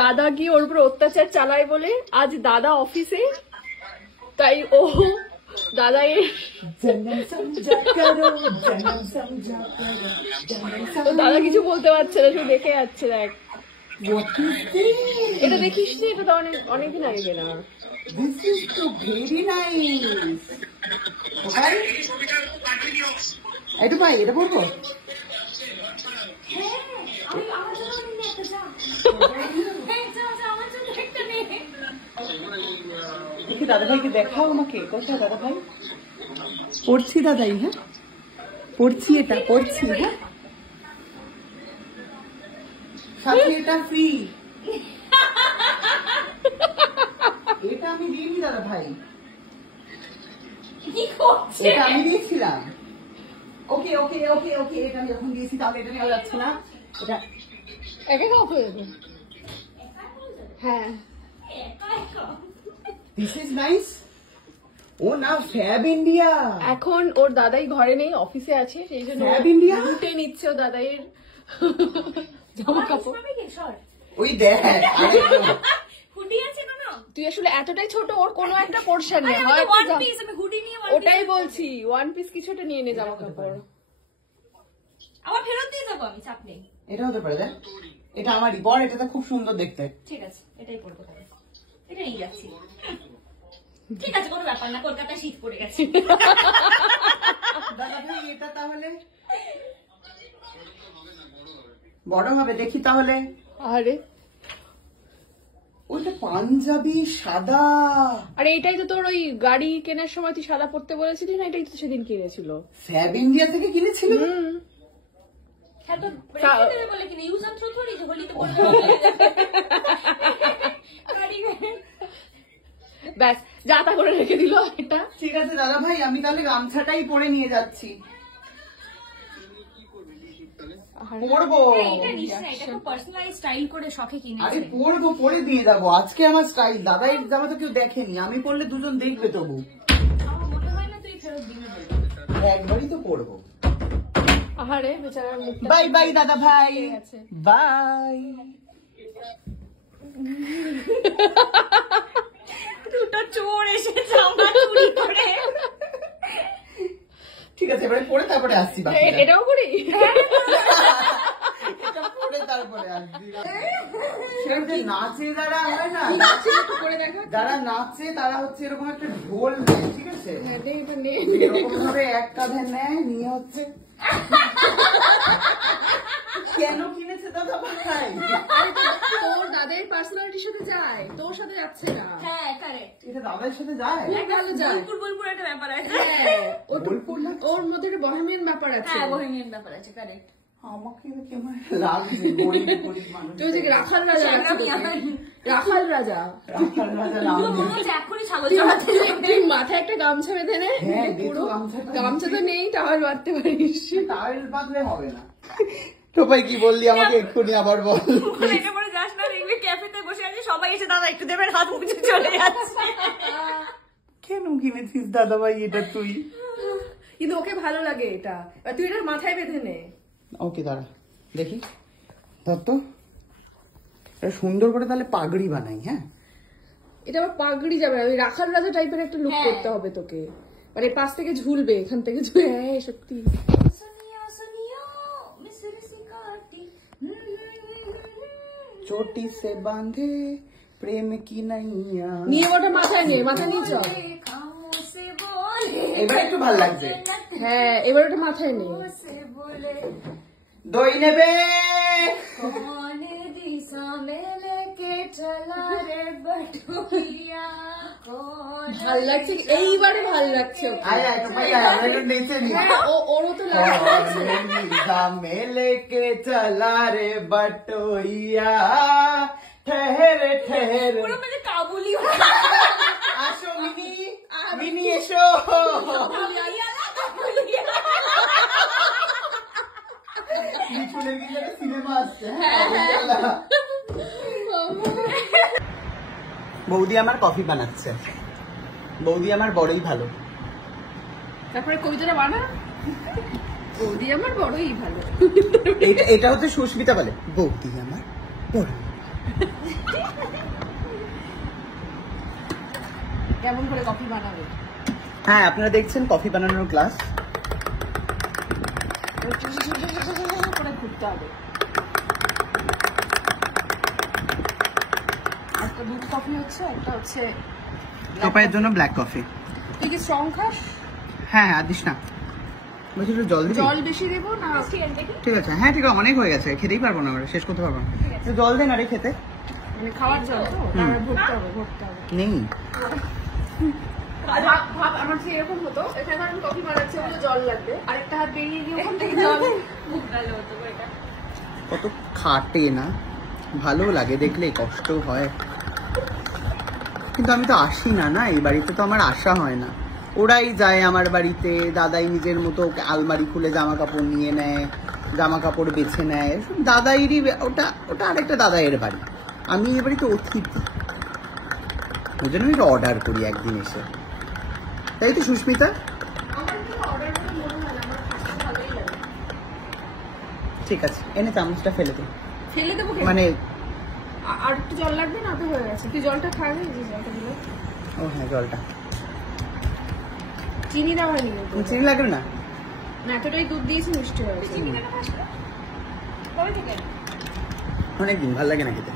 দাদা কি ওর উপর অত্যাচার চালায় বলে আজ দাদা অফিসে, তাই ও দাদা দাদা কিছু বলতে পারছে না, শুধু দেখে যাচ্ছে। দেখ এটা দেখিস নি, এটা তো অনেকদিন আগে কেনা। This is so very nice. Okay? এটা ভাই এটা বলবো দেখি দাদা ভাইকে দেখাও আমাকে। কোথায় দাদা ভাই? পড়ছি দাদাই। হ্যাঁ পড়ছি, এটা পড়ছি। হ্যাঁ সাথে এটা ফ্রি। এটা আমি দিইনি দাদা ভাই, এটা আমি দিয়েছিলাম। ওকে ওকে ওকে ওকে, এটা আমি যখন দিয়েছি তাহলে এটা নেওয়া যাচ্ছে না। এটা একে খাও করে দেবে। হ্যাঁ দিস ইজ নাইস। ও না ফ্যাব ইন্ডিয়া। এখন ওর দাদাই ঘরে নেই, অফিসে আছে, সেই জন্য ফ্যাব ইন্ডিয়া লুটে নিচ্ছে ও দাদাইয়ের জামা কাপড়। ওই দেখ তুই আসলে এতটাই ছোট, ওর কোনো একটা পোর্শন নেই। ওটাই বলছি, ওয়ান পিস কিছু একটা নিয়ে নে জামা কাপড়। আবার ফেরত দিয়ে যাবো আমি, চাপ নেই। এটা হতে পারে দেখ, এটা আমারই বর, এটা তো খুব সুন্দর দেখতে। ঠিক আছে এটাই পড়বো, এটা নিয়ে যাচ্ছি। ঠিক আছে কোনো ব্যাপার না, কলকাতায় শীত পড়ে গেছে। দাদা ভাই এটা তাহলে বড় হবে, দেখি তাহলে। আরে ওইটা পাঞ্জাবি সাদা। আরে এটাই তো তোর ওই গাড়ি কেনার সময় তুই সাদা পড়তে বলেছিলি না, এটাই তো সেদিন কিনেছিল। ফ্যাব ইন্ডিয়া থেকে কিনেছিল। ব্যাস যা তা করে রেখে দিল এটা। ঠিক আছে দাদা ভাই, আমি তাহলে গামছাটাই পরে নিয়ে যাচ্ছি। পরবো আরে পরবো, পরে দিয়ে যাবো। আজকে আমার স্টাইল, দাদা এর জামা তো কেউ দেখেনি, আমি পরলে দুজন দেখবে তবু। একবারই তো পরবো। আহারে বেচারার মুখটা। বাই বাই দাদা ভাই, বাই। দুটো চোর এসে জামা চুরি করে। ঠিক আছে এবারে পরে তারপরে আসছি। এটাও করি, এটা পরে তারপরে আসছি। নাচে যারা হয় না, যারা নাচে তারা হচ্ছে এরকম একটা ঢোল নেয়, ঠিক আছে, এরকম ভাবে এক কাঁধে নেয়, নিয়ে হচ্ছে। কেন কিনেছে দাদা ভাই? তোর দাদের পার্সোনালিটির সাথে যায়, তোর সাথে যাচ্ছে না। হ্যাঁ কারেক্ট, এটা দাদার সাথে যায়। বোলপুর একটা ব্যাপার আছে। ওর মধ্যে একটা বহেমিয়ান ব্যাপার আছে। হ্যাঁ বহেমিয়ান ব্যাপার আছে, কারেক্ট। আমাকে কেমন লাগছে, গরিব গরিব মানুষ। তুই যে রাখাল রাজা, রাখাল রাজা, রাখাল রাজা এখনই ছাগল চড়াতে। তুই মাথায় একটা গামছা বেঁধে নে, পুরো গামছা তো নেই, টাওয়াল বাঁধতে পারিস। টাওয়াল বাঁধলে হবে না। তো ভাই কি বললি আমাকে এক্ষুনি আবার বল। এটা পরে যাস না, দেখবি ক্যাফেতে বসে আছে সবাই এসে দাদা একটু দেবেন, হাত মুছে চলে যাচ্ছে। কেন কিনেছিস দাদা ভাই এটা তুই? কিন্তু ওকে ভালো লাগে এটা, তুই এটা মাথায় বেঁধে নে। ওকে দাঁড়া দেখি, ধর তো সুন্দর করে তাহলে পাগড়ি বানাই। হ্যাঁ এটা আবার পাগড়ি যাবে, ওই রাখাল রাজা টাইপের একটা লুক করতে হবে তোকে, মানে পাশ থেকে ঝুলবে, এখান থেকে ঝুলে। হ্যাঁ সত্যি। চোটি সে বাঁধে প্রেম কি নাইয়া। নিয়ে ওটা মাথায় নে, মাথায় নিয়ে চল। এবার একটু ভাল লাগছে। হ্যাঁ এবার ওটা মাথায় নে। দই নেবে? ভাল লাগছে, এইবারে ভাল লাগছে। ওরও তো মেলে কে চলা রে বটোইয়া, ঠেরে ঠেরে কাবুলি। আসো মিনি, মিনি এসো। সিনেমা আসছে। বৌদি আমার কফি বানাচ্ছে, বৌদি আমার বড়ই ভালো। তারপরে কবিতাটা বানা, বৌদি আমার বড়ই ভালো। এটা হচ্ছে সুস্মিতা বলে, বৌদি আমার বড়। কেমন করে কফি বানাবে। হ্যাঁ, আপনারা দেখছেন কফি বানানোর ক্লাস। করে ঘুরতে হবে। একটা দুধ কফি হচ্ছে, একটা হচ্ছে তোপায়ের জন্য ব্ল্যাক কফি। তুই কি স্ট্রং খাস? হ্যাঁ হ্যাঁ, দিস না, বলছি একটু জল দিবি? জল বেশি দেবো না? ঠিক আছে, হ্যাঁ ঠিক আছে, অনেক হয়ে গেছে, খেতেই পারবো না আমরা, শেষ করতে পারবো না। একটু জল দেন আরে খেতে। মানে খাওয়ার জল তো? ভরতে হবে, ভরতে হবে। নেই ভাব আমার যে এরকম হতো, এখানে আমি কফি বানাচ্ছি বলে জল লাগবে, আরেকটা হাত বেরিয়ে গিয়ে ওখান থেকে জল ভালো হতো এটা। কত খাটে না, ভালো লাগে দেখলে, কষ্ট হয়, কিন্তু আমি তো আসি না না এই বাড়িতে, তো আমার আসা হয় না। ওরাই যায় আমার বাড়িতে, দাদাই নিজের মতো আলমারি খুলে জামা কাপড় নিয়ে নেয়, জামা কাপড় বেছে নেয়, দাদাইরই ওটা, ওটা আরেকটা দাদাইয়ের বাড়ি, আমি এই বাড়িতে অতিথি, ওই জন্য আমি অর্ডার করি একদিন এসে, তাই তো সুস্মিতা? ঠিক আছে, এনে চামচটা ফেলে দে। ফেলে দেবো মানে আর একটু জল লাগবে না? তো হয়ে গেছে, তুই জলটা খাবি? যে জলটা দিল। ও হ্যাঁ, জলটা। চিনি দেওয়া হয়নি? চিনি লাগবে না, না এতটাই দুধ দিয়েছি, মিষ্টি হয়েছে। কবে থেকে? অনেকদিন, ভালো লাগে না খেতে।